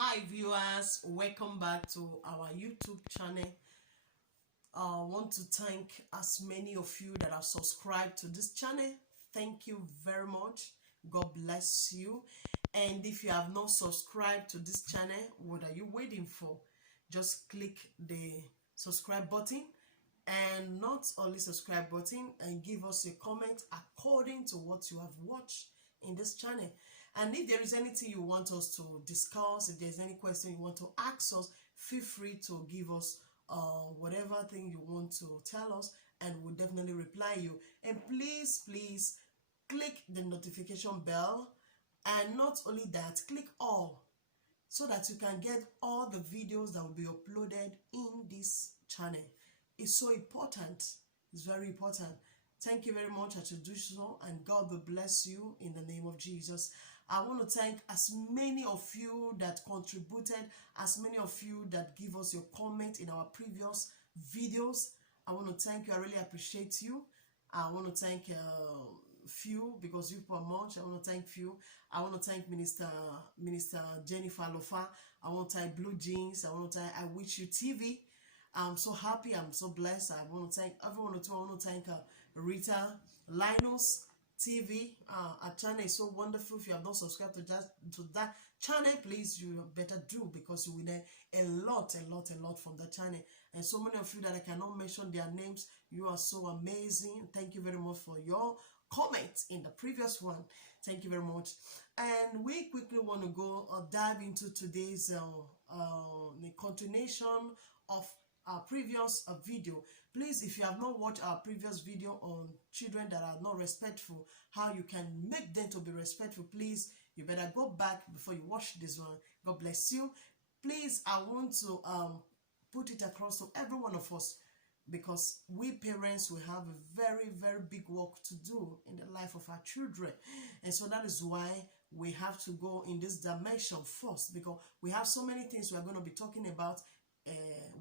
Hi viewers, welcome back to our YouTube channel. I want to thank as many of you that have subscribed to this channel. Thank you very much. God bless you. And if you have not subscribed to this channel, what are you waiting for? Just click the subscribe button, and not only subscribe button, and give us a comment according to what you have watched in this channel. And if there is anything you want us to discuss, if there's any question you want to ask us, feel free to give us whatever thing you want to tell us, and we'll definitely reply you. And please click the notification bell, and not only that, click all, so that you can get all the videos that will be uploaded in this channel. It's so important. It's very important. Thank you very much that you do so, and God will bless you in the name of Jesus. I want to thank as many of you that contributed, as many of you that give us your comment in our previous videos. I want to thank you. I really appreciate you. I want to thank few, because you are much. I want to thank few. I want to thank Minister Jennifer Lofa. I want to thank Blue Jeans. I want to thank I Wish You TV. I'm so happy. I'm so blessed. I want to thank everyone too. I want to thank Rita Linus TV. Our channel is so wonderful. If you have not subscribed to that channel, please, you better do, because you will learn a lot from that channel. And so many of you that I cannot mention their names, you are so amazing. Thank you very much for your comment in the previous one. Thank you very much. And we quickly want to go dive into today's the continuation of our previous video. Please, if you have not watched our previous video on children that are not respectful, how you can make them to be respectful, please, you better go back before you watch this one. God bless you. Please, I want to put it across to every one of us, because we parents will have a very big work to do in the life of our children. And so that is why we have to go in this dimension first, because we have so many things we are going to be talking about.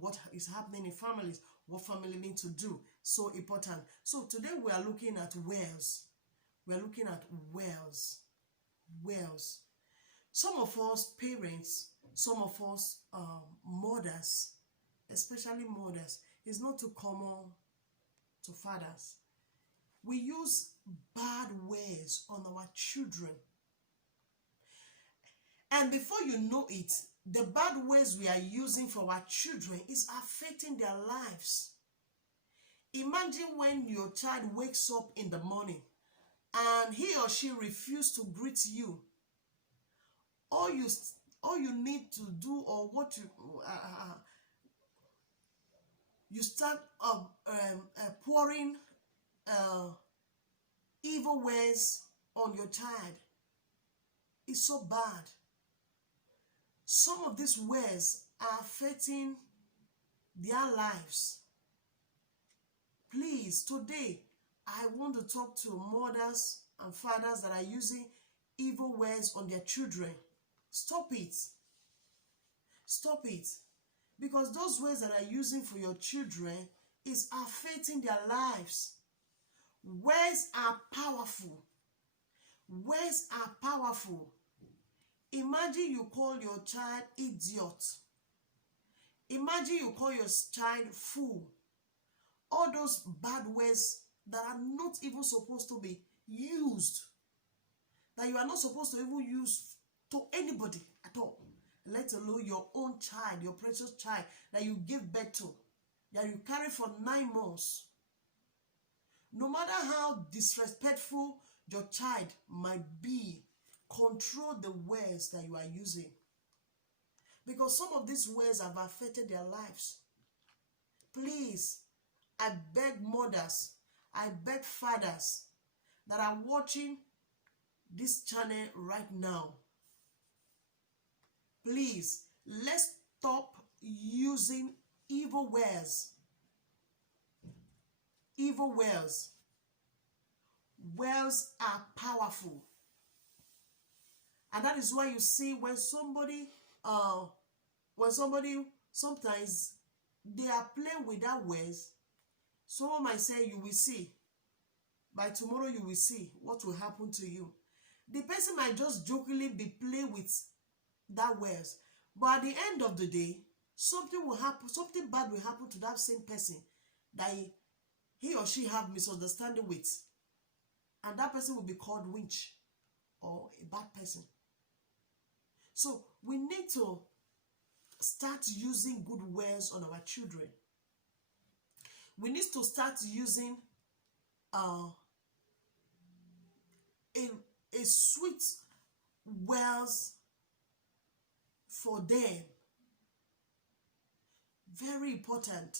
What is happening in families, what family need to do, so important. So today we are looking at wells. We are looking at wells. Some of us parents, some of us mothers, especially mothers, is not too common to fathers. We use bad words on our children, and before you know it, the bad words we are using for our children is affecting their lives. Imagine when your child wakes up in the morning and he or she refuses to greet you. All you need to do, or what you start pouring evil words on your child. It's so bad. Some of these words are affecting their lives. Please, today, I want to talk to mothers and fathers that are using evil words on their children. Stop it. Stop it. Because those words that are using for your children is affecting their lives. Words are powerful. Words are powerful. Imagine you call your child idiot. Imagine you call your child fool. All those bad words that are not even supposed to be used, that you are not supposed to even use to anybody at all, let alone your own child, your precious child that you give birth to, that you carry for 9 months. No matter how disrespectful your child might be, control the words that you are using, because some of these words have affected their lives. Please, I beg mothers, I beg fathers that are watching this channel right now, please, let's stop using evil words. Evil words. Words are powerful. And that is why you see when somebody sometimes they are playing with that words, someone might say, you will see. By tomorrow you will see what will happen to you. The person might just jokingly be playing with that words. But at the end of the day, something will happen, something bad will happen to that same person that he or she have misunderstanding with. And that person will be called witch or a bad person. So we need to start using good words on our children. We need to start using a sweet words for them. Very important.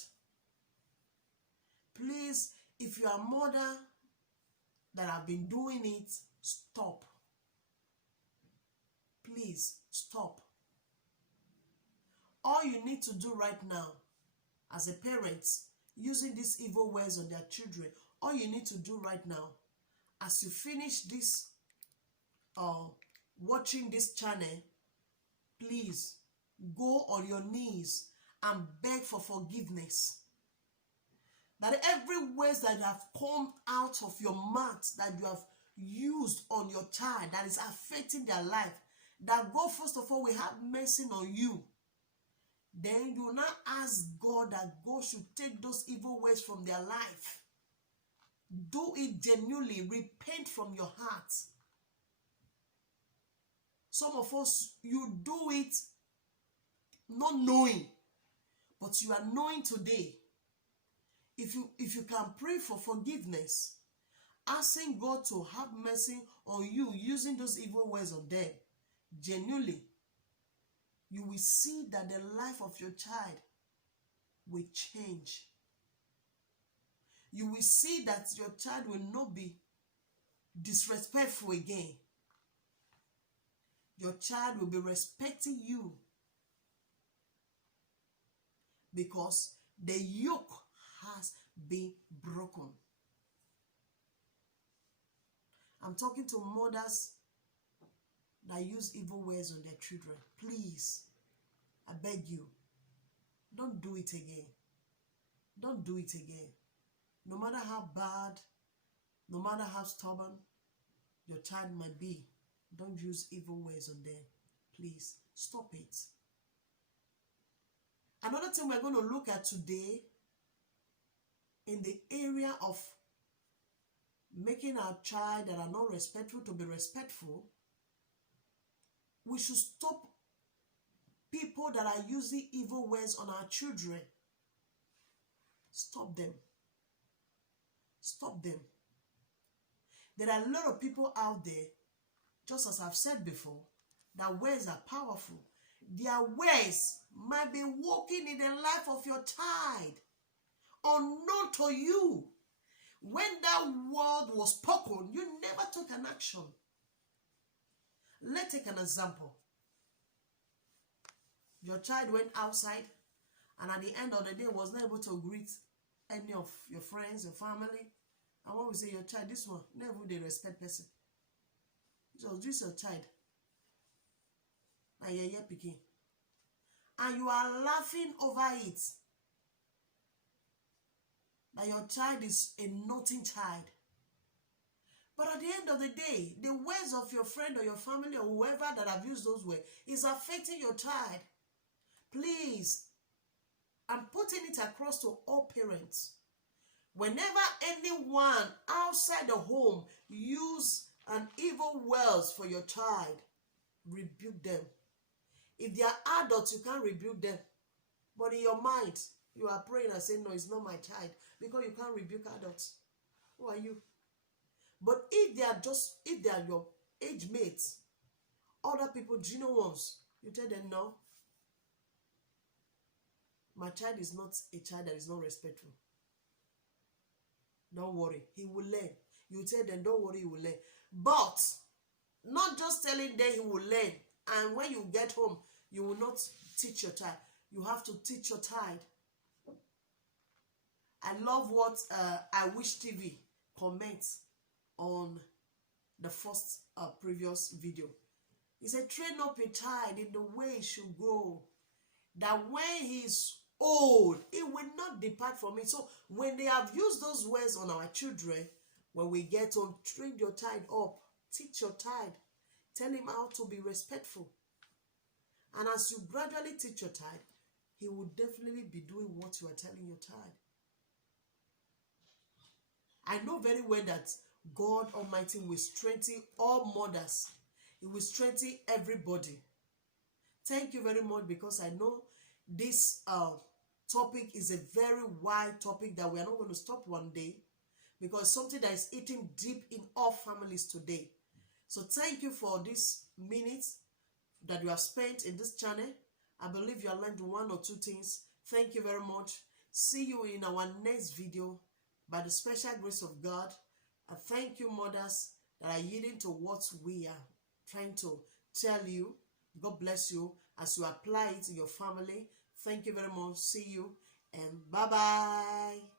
Please, if you are a mother that have been doing it, stop. Please, stop. All you need to do right now, as a parent, using these evil words on their children, all you need to do right now, as you finish this, watching this channel, please go on your knees and beg for forgiveness. That every words that have come out of your mouth that you have used on your child that is affecting their life, that God first of all will have mercy on you. Then you now ask God that God should take those evil words from their life. Do it genuinely. Repent from your heart. Some of us, you do it not knowing, but you are knowing today. If you can pray for forgiveness, asking God to have mercy on you using those evil words on them, genuinely, you will see that the life of your child will change. You will see that your child will not be disrespectful again. Your child will be respecting you because the yoke has been broken. I'm talking to mothers that use evil words on their children. Please, I beg you, don't do it again. Don't do it again. No matter how bad, no matter how stubborn your child might be, don't use evil words on them. Please, stop it. Another thing we're going to look at today in the area of making our child that are not respectful to be respectful, we should stop people that are using evil words on our children. Stop them. Stop them. There are a lot of people out there, just as I've said before, that words are powerful. Their words might be working in the life of your child, unknown to you. When that word was spoken, you never took an action. Let's take an example. Your child went outside and at the end of the day was not able to greet any of your friends, your family. And when we say your child, this one, never they respect person. So this your child. And you're picking. And you are laughing over it. That your child is a nothing child. But at the end of the day, the words of your friend or your family or whoever that have used those words is affecting your child. Please, I'm putting it across to all parents. Whenever anyone outside the home use an evil words for your child, rebuke them. If they are adults, you can't rebuke them. But in your mind, you are praying and saying, no, it's not my child. Because you can't rebuke adults. Who are you? But if they are your age mates, other people, junior ones, you tell them, no, my child is not a child that is not respectful. Don't worry, he will learn. You tell them, don't worry, he will learn. But not just telling them he will learn, and when you get home, you will not teach your child. You have to teach your child. I love what I Wish TV comments on the first previous video. He said, train up a child in the way he should go, that when he is old, it will not depart from it. So when they have used those words on our children, when we get on, train your child up, teach your child, tell him how to be respectful. And as you gradually teach your child, he will definitely be doing what you are telling your child. I know very well that God Almighty will strengthen all mothers. He will strengthen everybody. Thank you very much, because I know this topic is a very wide topic that we are not going to stop one day, because something that is eating deep in all families today. So thank you for this minutes that you have spent in this channel. I believe you have learned one or two things. Thank you very much. See you in our next video by the special grace of God. And thank you, mothers, that are yielding to what we are trying to tell you. God bless you as you apply it in your family. Thank you very much. See you and bye-bye.